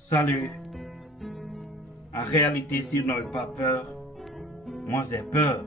Salut. En réalité, s'ils n'ont pas peur, moi j'ai peur.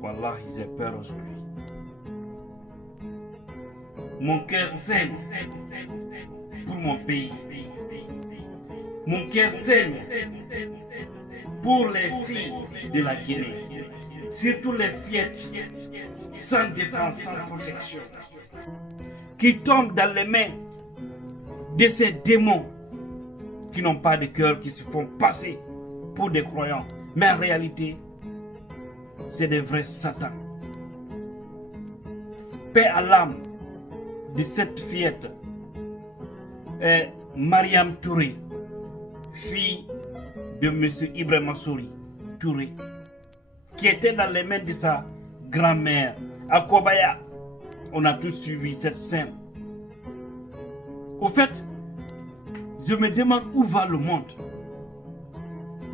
Wallah, j'ai peur aujourd'hui. Mon cœur saigne pour mon pays. Mon cœur saigne pour les filles de la Guinée. Surtout les fillettes sans défense, sans protection. Qui tombent dans les mains de ces démons qui n'ont pas de cœur, qui se font passer pour des croyants. Mais en réalité, c'est des vrais satans. Paix à l'âme de cette fillette, Mariam Touré, fille de M. Ibrahim Massouri Touré, qui était dans les mains de sa grand-mère à Kobaya. On a tous suivi cette scène. Au fait, je me demande où va le monde.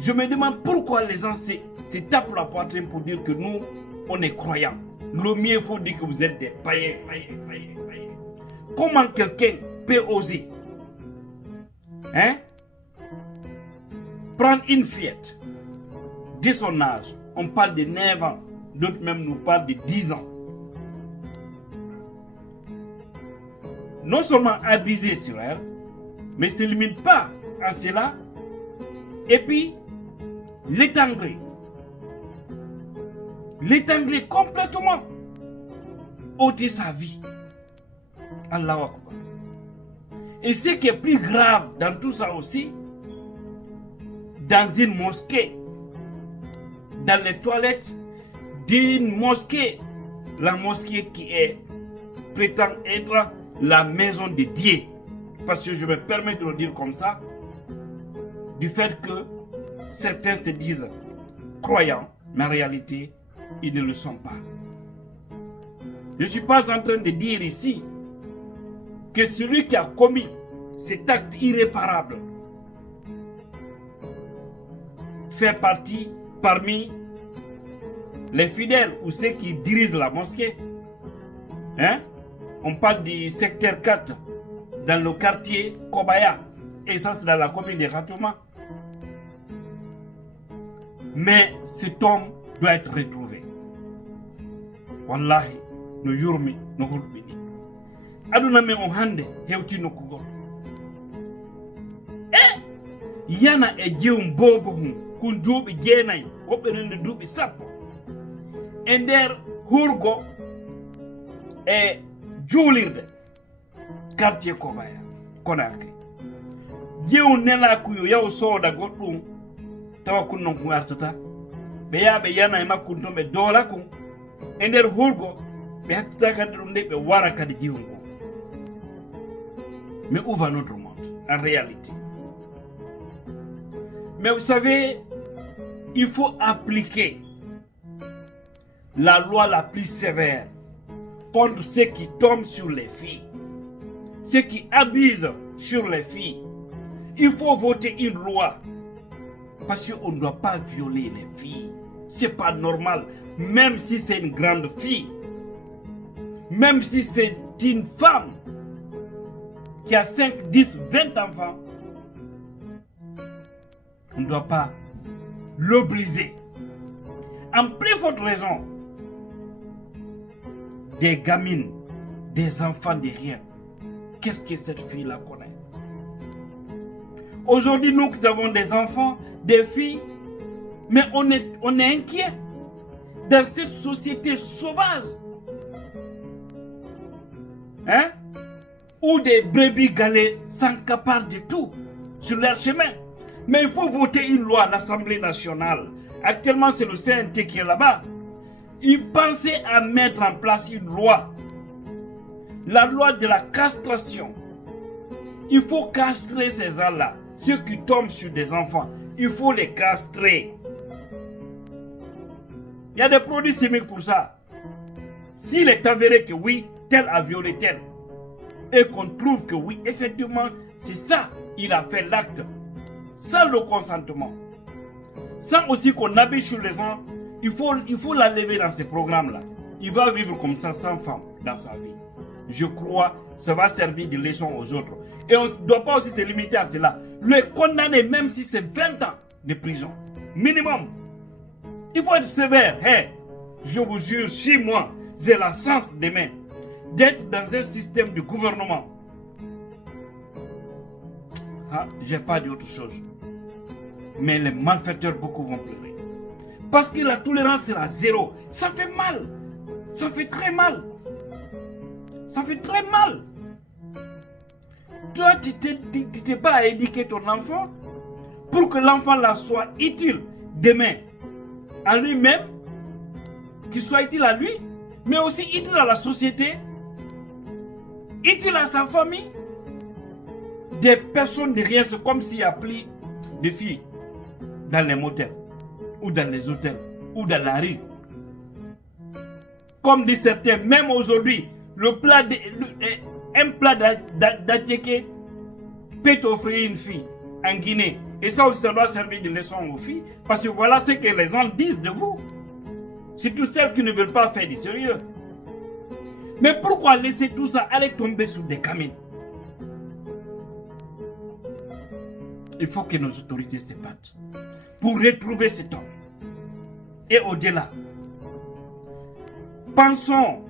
Je me demande pourquoi les gens se tapent la poitrine pour dire que nous, on est croyants. Le mieux, il faut dire que vous êtes des païens. Comment quelqu'un peut oser prendre une fillette de son âge? On parle de 9 ans, d'autres même nous parlent de 10 ans. Non seulement abuser sur elle, mais ne se limite pas à cela, et puis l'étangler complètement, ôter sa vie. Allahu Akbar. Et ce qui est plus grave dans tout ça aussi, dans une mosquée, dans les toilettes d'une mosquée, la mosquée qui prétend être la maison de Dieu, parce que je me permets de le dire comme ça, du fait que certains se disent croyants, mais en réalité, ils ne le sont pas. Je ne suis pas en train de dire ici que celui qui a commis cet acte irréparable fait partie parmi les fidèles ou ceux qui dirigent la mosquée. On parle du secteur 4 dans le quartier Kobaya, et ça c'est dans la commune de Ratouma. Mais cet homme doit être retrouvé. Wallahi, no yurmi, no hulbini. Aduna me on hande hewti no kugol. Yana e jeum bobo hum kun duubi jeenay wobbe nende duubi sappo. E nder hurgo e juulirde quartier Kobaya Konakri. Jew nelaku yo yaw sooda goddum tawa kun non ko artata be yaabe yana e makko to be dola ko e nder hurgo be hatta kadi dum de be wara kadi jiwon ko. Mais où va notre monde en réalité? Mais vous savez, il faut appliquer la loi la plus sévère contre ceux qui tombent sur les filles, ceux qui abusent sur les filles. Il faut voter une loi parce qu'on ne doit pas violer les filles. C'est pas normal, même si c'est une grande fille, même si c'est une femme qui a 5, 10, 20 enfants, on ne doit pas l'obliger. En plus forte raison, des gamines, des enfants de rien. Qu'est-ce que cette fille-là connaît? Aujourd'hui, nous qui avons des enfants, des filles, mais on est inquiet dans cette société sauvage. Où des brebis galets s'accaparent de tout sur leur chemin. Mais il faut voter une loi à l'Assemblée nationale. Actuellement, c'est le CNT qui est là-bas. Ils pensaient à mettre en place une loi. La loi de la castration. Il faut castrer ces gens-là. Ceux qui tombent sur des enfants, il faut les castrer. Il y a des produits chimiques pour ça. S'il est avéré que oui, tel a violé tel, et qu'on trouve que oui, effectivement, c'est ça, il a fait l'acte, sans le consentement, sans aussi qu'on abuse sur les gens, il faut l'enlever dans ces programmes-là. Il va vivre comme ça sans femme dans sa vie. je crois, ça va servir de leçon aux autres. Et on ne doit pas aussi se limiter à cela. Le condamner, même si c'est 20 ans de prison, minimum. Il faut être sévère. Hey, je vous jure, si moi, j'ai la chance demain d'être dans un système de gouvernement, je n'ai pas d'autre chose. Mais les malfaiteurs, beaucoup vont pleurer. Parce que la tolérance sera zéro. Ça fait mal. Ça fait très mal. Ça fait très mal. Toi, tu t'es pas à éduquer ton enfant pour que l'enfant là soit utile demain à lui-même, qu'il soit utile à lui, mais aussi utile à la société, utile à sa famille. Des personnes de rien, c'est comme s'il y a plus de filles dans les motels, ou dans les hôtels, ou dans la rue. Comme dit certains, même aujourd'hui, un plat d'attiéké peut offrir une fille en Guinée. Et ça aussi, ça doit servir de leçon aux filles. Parce que voilà ce que les gens disent de vous. Surtout celles qui ne veulent pas faire du sérieux. Mais pourquoi laisser tout ça aller tomber sur des camines? Il faut que nos autorités se battent pour retrouver cet homme. Et au-delà, pensons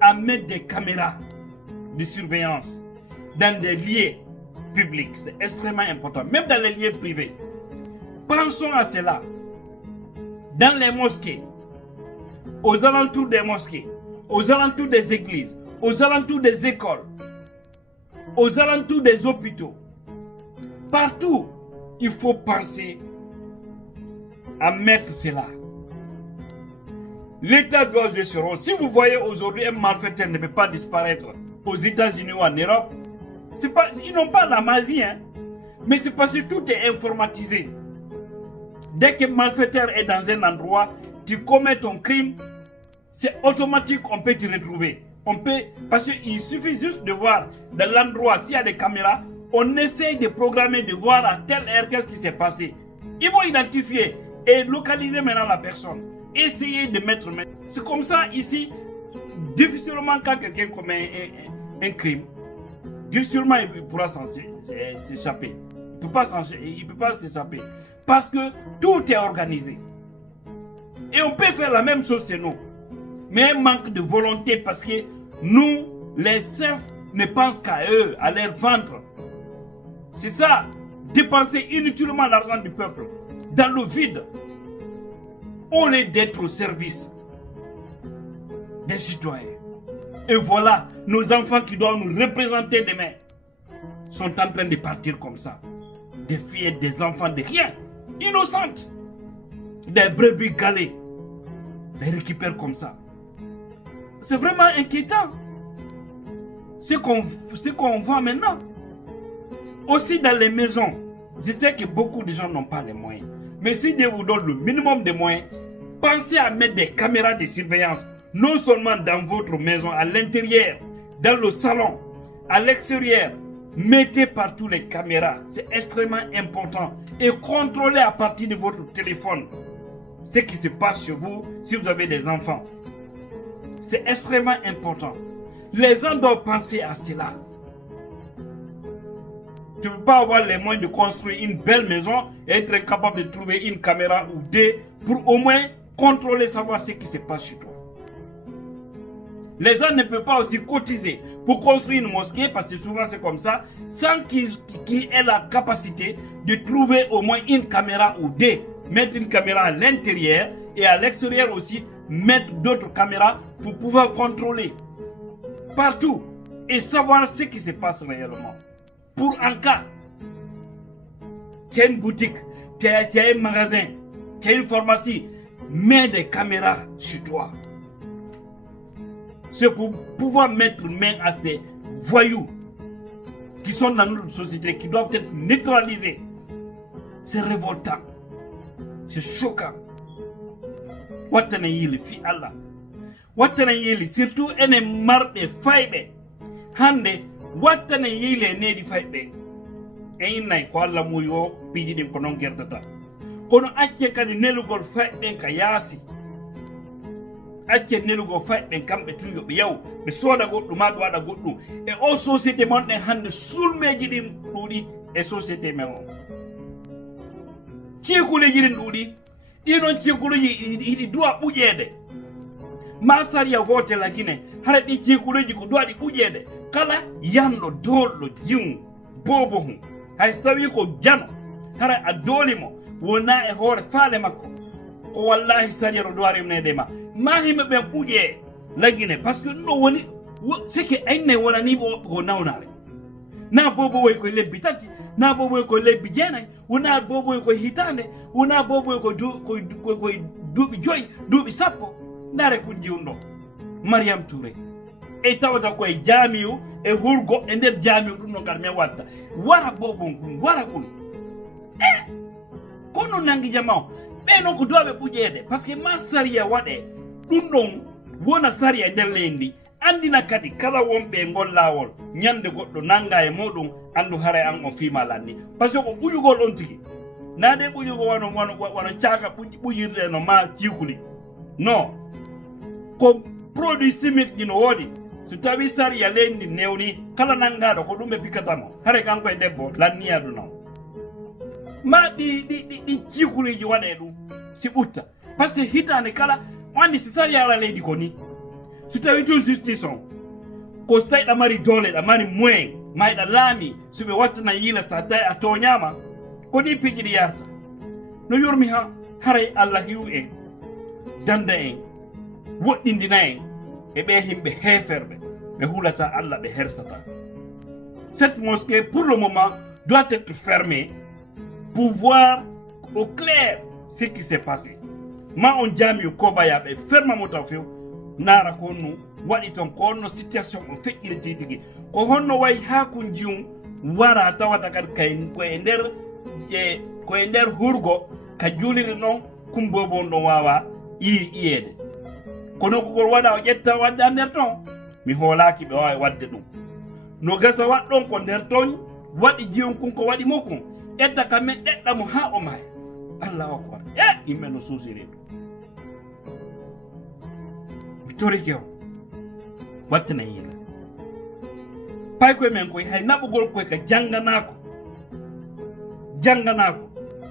à mettre des caméras de surveillance dans des lieux publics. C'est extrêmement important, même dans les lieux privés. Pensons à cela. Dans les mosquées, aux alentours des mosquées, aux alentours des églises, aux alentours des écoles, aux alentours des hôpitaux. Partout, il faut penser à mettre cela. L'État doit jouer ce rôle. Si vous voyez aujourd'hui un malfaiteur ne peut pas disparaître aux États-Unis ou en Europe, ils n'ont pas la magie, hein? Mais c'est parce que tout est informatisé. Dès qu'un malfaiteur est dans un endroit, tu commets ton crime, c'est automatique, on peut te retrouver. Parce qu'il suffit juste de voir dans l'endroit, s'il y a des caméras, on essaye de programmer, de voir à telle heure qu'est-ce qui s'est passé. Ils vont identifier et localiser maintenant la personne. Essayer de mettre... C'est comme ça ici, difficilement quand quelqu'un commet un crime, difficilement il pourra s'échapper. Il ne peut pas s'échapper. Parce que tout est organisé. Et on peut faire la même chose chez nous. Mais un manque de volonté parce que nous, les chefs, ne pensent qu'à eux, à leur ventre. C'est ça, dépenser inutilement l'argent du peuple dans le vide, au lieu d'être au service des citoyens. Et voilà, nos enfants qui doivent nous représenter demain sont en train de partir comme ça. Des filles et des enfants de rien, innocentes, des brebis galées, les récupèrent comme ça. C'est vraiment inquiétant ce qu'on voit maintenant. Aussi dans les maisons, je sais que beaucoup de gens n'ont pas les moyens. Mais si Dieu vous donne le minimum de moyens, pensez à mettre des caméras de surveillance, non seulement dans votre maison, à l'intérieur, dans le salon, à l'extérieur. Mettez partout les caméras, c'est extrêmement important. Et contrôlez à partir de votre téléphone ce qui se passe chez vous si vous avez des enfants. C'est extrêmement important. Les gens doivent penser à cela. Tu ne peux pas avoir les moyens de construire une belle maison et être incapable de trouver une caméra ou deux pour au moins contrôler, savoir ce qui se passe chez toi. Les gens ne peuvent pas aussi cotiser pour construire une mosquée, parce que souvent c'est comme ça, sans qu'ils aient la capacité de trouver au moins une caméra ou deux. Mettre une caméra à l'intérieur et à l'extérieur aussi, mettre d'autres caméras pour pouvoir contrôler partout et savoir ce qui se passe réellement. Pour un cas, tu as une boutique, tu as un magasin, tu as une pharmacie, mets des caméras sur toi. C'est pour pouvoir mettre main à ces voyous qui sont dans notre société, qui doivent être neutralisés. C'est révoltant. C'est choquant. Watana yili fi Allah. Watana yili surtout ene marbe faybe. Hande watana yili ne di faybe. E inay ko Allah mu yo piji din ko non gerdata. Kono acce kadi nelugol faybe ka yasi. acce nelugo fayɓen kamɓe tun yoɓe yaw ɓe sooda goɗɗum ma ɓe waɗa goɗɗum e o société monɗen hannde sulmeji ɗin ɗuuɗi e société men o ciikuleji ɗin ɗuuɗi ɗinon ciikuleji hiɗi duwa ɓuƴeede ma sariya votel la Guinée hara ɗi ciikuleji ko duwaɗi ɓuƴeede kala yanɗo dolɗo jiw bobo hum hay so tawi ko jano hara a doolimo wona e hoore faale makko ko wallahi sariya ɗo duwa remnede ma himɓe ɓen ɓuƴe la Guinée par ce que ɗum ɗo woni sike ayne wonani ko nawnare na bobo woy koye lebbi tati na bobo woy koye lebbi jeenayi wona bobo woy koye hitande wona bobo woy koye duuɓi joyi duuɓi sappo ndare ko jiwɗo Mariam Touré e tawata koye jaamiu e hurgo e nder jaamiu ɗum ɗon kadi min watta wara bobon kum wara kum kono nangi jama o ɓe noon ko duwaɓe ɓuƴeede par ce que ma sariya waɗe ɗum ɗon wona sariya e nder leydi andina kadi kala wonɓe e ngol laawol ñande goɗɗo nanga e muɗum andu haray an on fiima lanni par ce que ko ɓuƴugol on tigi naade ɓuƴugo wono caaka ɓuƴirde no ma ciikuli non ko produit chimique ɗi no woodi so tawi sariya leydi newni kala nangaɗo ko ɗum ɓe pikkatamo hare kanko e debbo lanniya ɗum non ma ɗi ciikuliji waɗe ɗum si ɓutta par ce que hitande kala andi si sariya ala leydi ko ni so tawi tun justice on ko so tawi ɗa mari doole ɗa mari moyen mayɗa laami so ɓe wattana yiila sa tawi a toñama ko ni piiji ɗi yarta no yurmi ha haray Allah hiw en danda en woɗɗindina en e ɓe himɓe heeferɓe ɓe hulata Allah ɓe hersata. Cette mosquée pour le moment doit être fermée pour voir au clair ce qui s'est passé. Ma on jami kobaya ɓe ferma mo taw few nara ko nu waɗi ton ko honno situation o feƴƴiri titigi ko honno wayi ha ko jiwum wara tawata kadi koye nder hurgo ka juuliri ɗon kumbobo on ɗon wawa iyede kono kogol waɗa o ƴetta wadde a nder ton mi hoolaki ɓe wawi wadde ɗum no gasa waɗɗon ko nder ton waɗi jiwon kun ko waɗi mo kun ƴetta kamen ɗeɗɗamo ha o maya allahu akbar yimɓe no suusiri ɗum mi torike o wattina yiila pay koye men koye hay naɓugol koye ka jangganako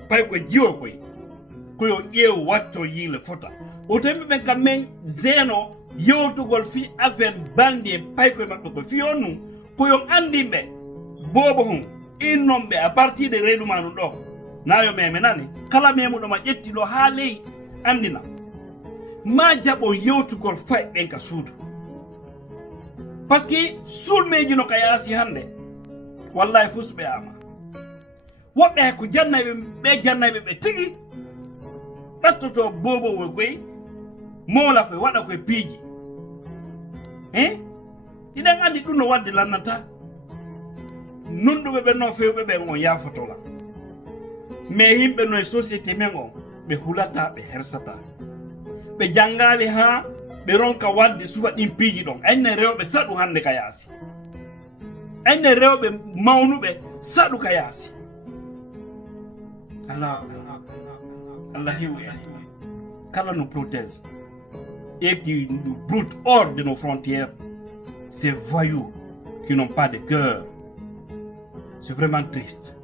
pay koye jiwo koye koyo ƴeew watto yiile fota o tawimɓe ɓen kam men zeno yewtugol fi affaire bandi e paykoye maɓɓe ko fiyon num koyon andinɓe bobo hum innonɓe à partir de reyduma num ɗo nayo meme nani kala memuɗoma ƴetti ɗo ha ley andina ma jaɓo yewtugol fay ɓen ka suudu par ce que sulmeji no ka yaasi hande wallahi fusɓe ama woɓɓe hay ko jannayɓe ɓe tigi ɓattoto bobo wo koye moola koye waɗa koye piiji iɗen andi ɗum no wadde lannata nunɗuɓe ɓen noon fewɓe ɓen on yafotola mais yimɓe no e société men on ɓe hulata ɓe hersata ɓe jangali ha ɓe ronka wadde suwa ɗin piiji ɗon ayne rewɓe saɗu hande ka yaasi ayne rewɓe mawnuɓe saɗu ka yaasi Allah hiw en kala nous protège et qui nous broute hors de nos frontières, ces voyous qui n'ont pas de cœur. C'est vraiment triste.